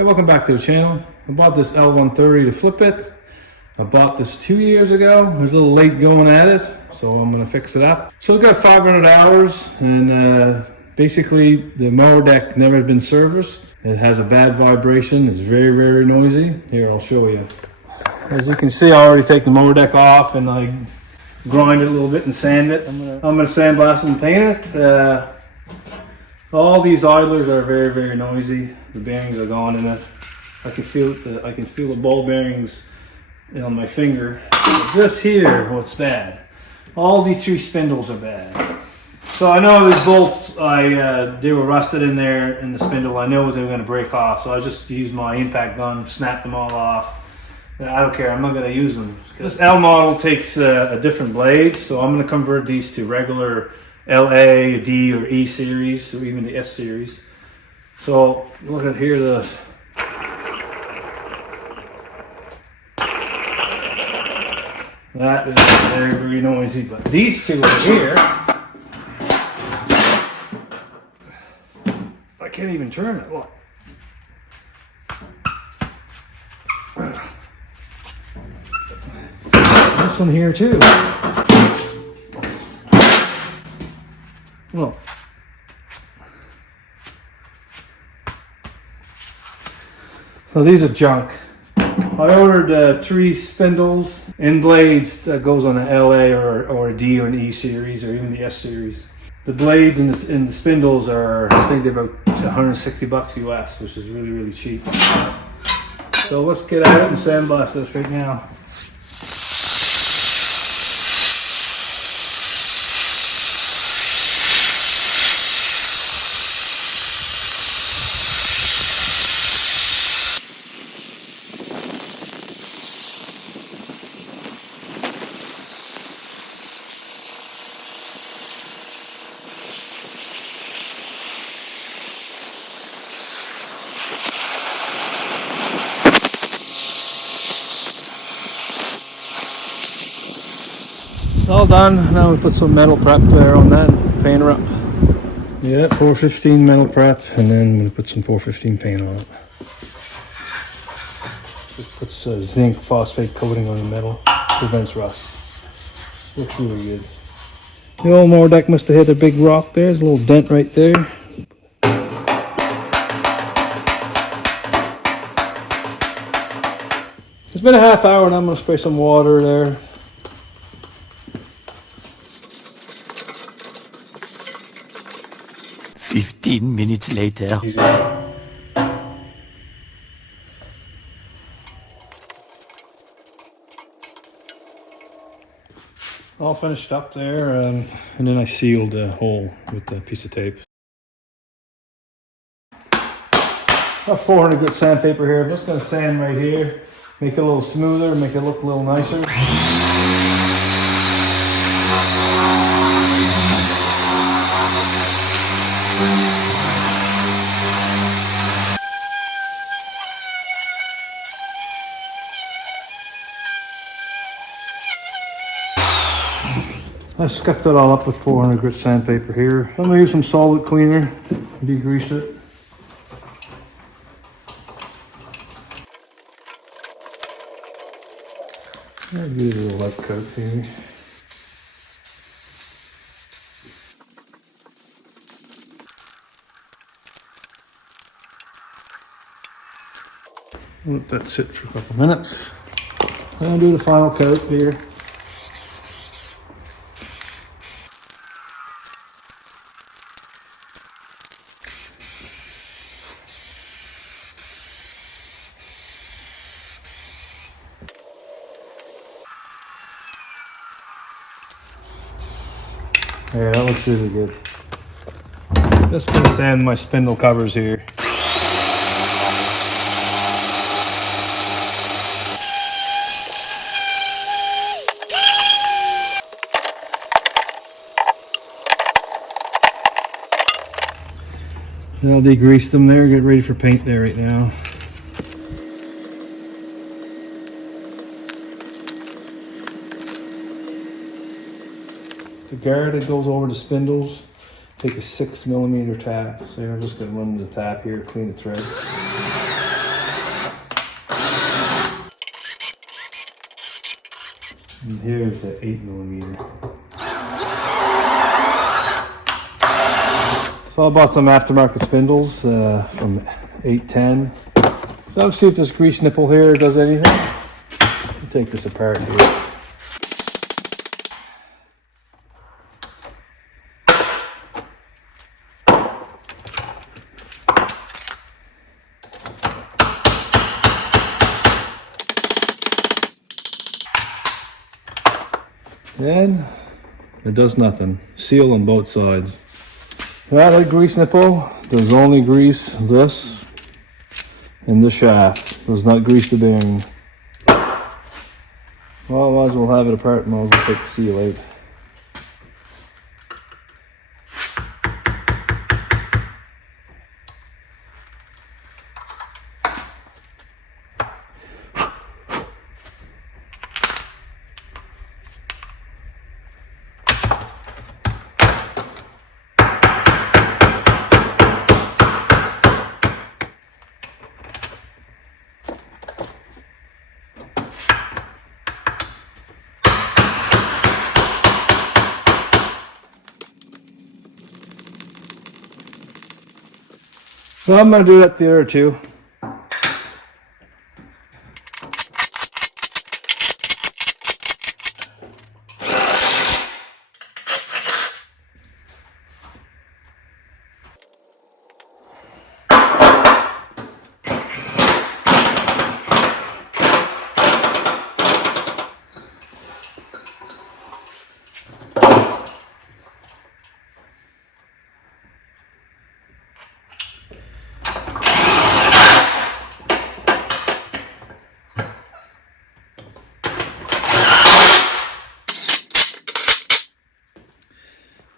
Hey, welcome back to the channel. I bought this L130 to flip it. I bought this 2 years ago. I was a little late going at it, so I'm going to fix it up. So it's got 500 hours, and basically the Mow Deck never been serviced. It has a bad vibration. It's very, very noisy. Here, I'll show you. As you can see, I already take the Mow Deck off and I grind it a little bit and sand it. I'm gonna sandblast and paint it. All these idlers are very, very noisy. The bearings are gone in it. I can feel it. I can feel the ball bearings on my finger. But this here, what's bad? All the three spindles are bad. So I know these bolts, they were rusted in there in the spindle. I know they were going to break off, so I just used my impact gun, snapped them all off. I don't care. I'm not going to use them. This L model takes a different blade, so I'm going to convert these to regular LA, D, or E series, or even the S series. So look at here, this. That is very, very noisy. But these two over here, I can't even turn it. Look. This one here too. Look. So these are junk. I ordered 3 spindles and blades that goes on an LA or a D or an E series or even the S series. The blades and the spindles are, I think they're about $160 US, which is really, really cheap. So let's get at it and sandblast this right now. All done. Now we put some metal prep there on that and paint her up. Yeah, 415 metal prep, and then I'm going to put some 415 paint on it. Just puts zinc phosphate coating on the metal, prevents rust. Looks really good. The old Mow Deck must have hit a big rock there. There's a little dent right there. It's been a half hour and I'm going to spray some water there. Minutes later. All finished up there, and then I sealed the hole with a piece of tape. Got 400 grit sandpaper here. I'm just going to sand right here, make it a little smoother, make it look a little nicer. I scuffed it all up with 400 grit sandpaper here. I'm going to use some solid cleaner, degrease it. I'll give it a little wet coat here. Let that sit for a couple minutes. I'll do the final coat here. Yeah, that looks really good. Just gonna sand my spindle covers here. And I'll degrease them there, get ready for paint there right now. The guard that goes over the spindles, take a 6mm tap. So I'm just going to run the tap here, clean the threads. And here's the 8mm. So I bought some aftermarket spindles from 810. So let's see if this grease nipple here does anything. I'll take this apart here. And it does nothing. Seal on both sides. That grease nipple does only grease this and the shaft. Does not grease the bearing. Well, I might as well have it apart. Might as well take the seal out. So I'm going to do that the other two.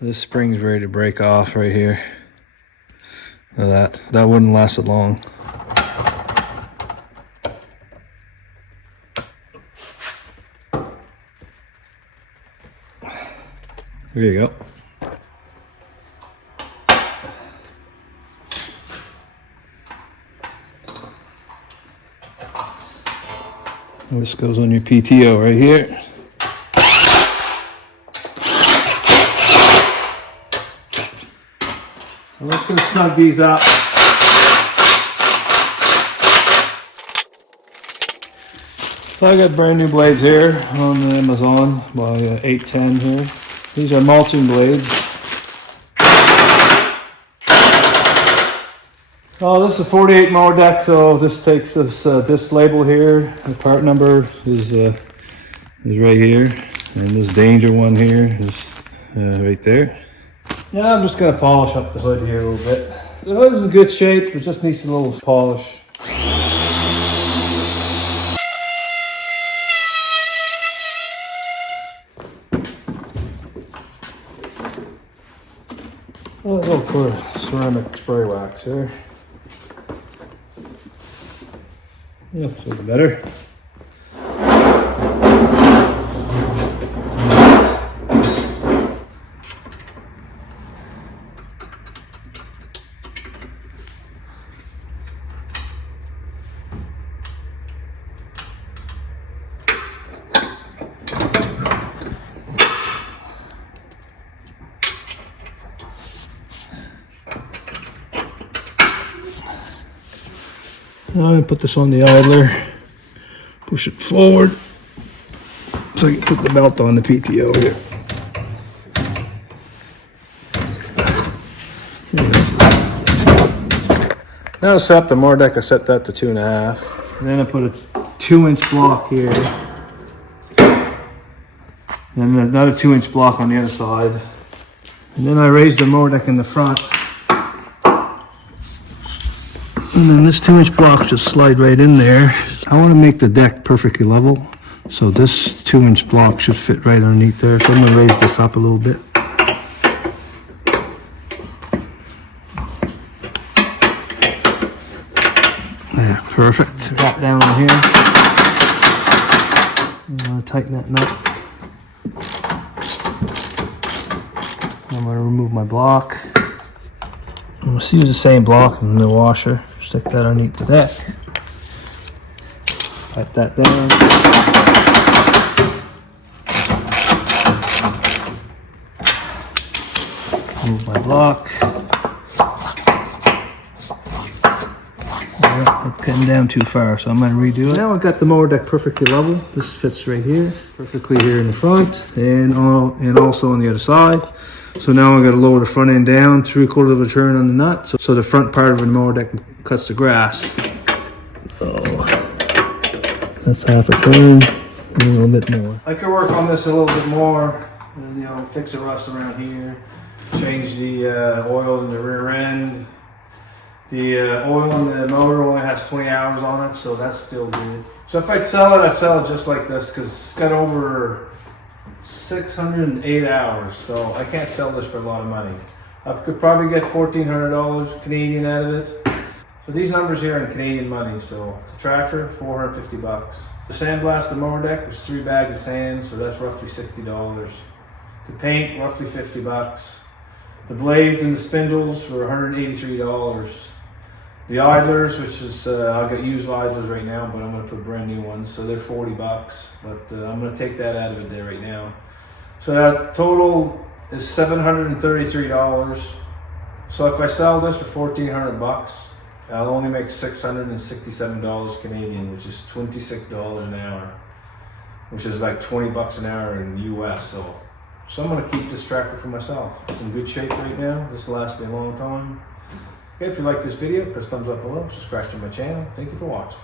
This spring's ready to break off right here. That wouldn't last it long. There you go. And this goes on your PTO right here. I'm just going to snug these up. So I got brand new blades here on Amazon by 810 here. These are mulching blades. Oh, this is a 48 Mow Deck, so this takes this label here. The part number is right here, and this danger one here is right there. Yeah, I'm just going to polish up the hood here a little bit. The hood is in good shape, it just needs a little polish. I'll go for ceramic spray wax here. Yeah, this looks better. Now I'm going to put this on the idler, push it forward so I can put the belt on the PTO here. Now to set up the Mow Deck, I set that to 2.5. And then I put a 2-inch block here. And another 2-inch block on the other side. And then I raised the Mow Deck in the front. And then this 2-inch block should slide right in there. I want to make the deck perfectly level. So this 2-inch block should fit right underneath there. So I'm going to raise this up a little bit. Yeah, perfect. Drop down on here. I'm going to tighten that nut. I'm going to remove my block. I'm going to use the same block in the washer. Stick that underneath the deck. Pipe that down. Move my block. It came down too far, so I'm going to redo it. Now I've got the mower deck perfectly level. This fits right here, perfectly here in the front, and also on the other side. So now I've got to lower the front end down 3/4 of a turn on the nut, so the front part of the mower deck cuts the grass. So that's half a turn, and a little bit more. I could work on this a little bit more, and, fix the rust around here, change the oil in the rear end. The oil in the motor only has 20 hours on it, so that's still good. So if I'd sell it, I'd sell it just like this, because it's got over 608 hours, so I can't sell this for a lot of money. I could probably get $1,400 Canadian out of it. So these numbers here are in Canadian money. So the tractor, $450. The sandblast, the mower deck was 3 bags of sand, so that's roughly $60. The paint, roughly $50. The blades and the spindles were $183. The idlers, which is, I'll get used idlers right now, but I'm going to put brand new ones, so they're $40. But I'm going to take that out of it there right now. So that total is $733. So if I sell this for $1,400, I'll only make $667 Canadian, which is $26 an hour, which is like $20 an hour in US. So I'm going to keep this tractor for myself. It's in good shape right now. This will last me a long time. Okay, if you like this video, press thumbs up below, subscribe to my channel. Thank you for watching.